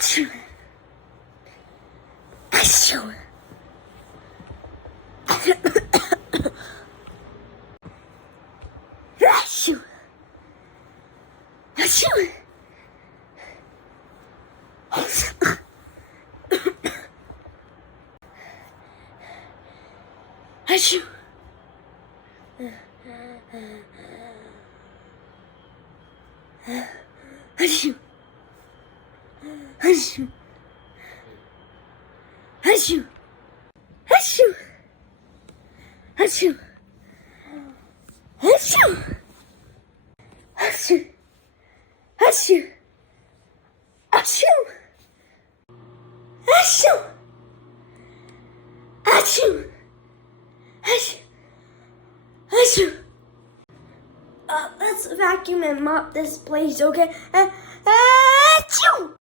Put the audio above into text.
Achoo! Achoo! Achoo! Achoo! Achoo! Achoo! Achoo! Achoo! Achoo! Achoo! Achoo! Achoo! Achoo! Achoo! Achoo! Achoo! Achoo! Achoo! Let's vacuum and mop this place, okay? Achoo!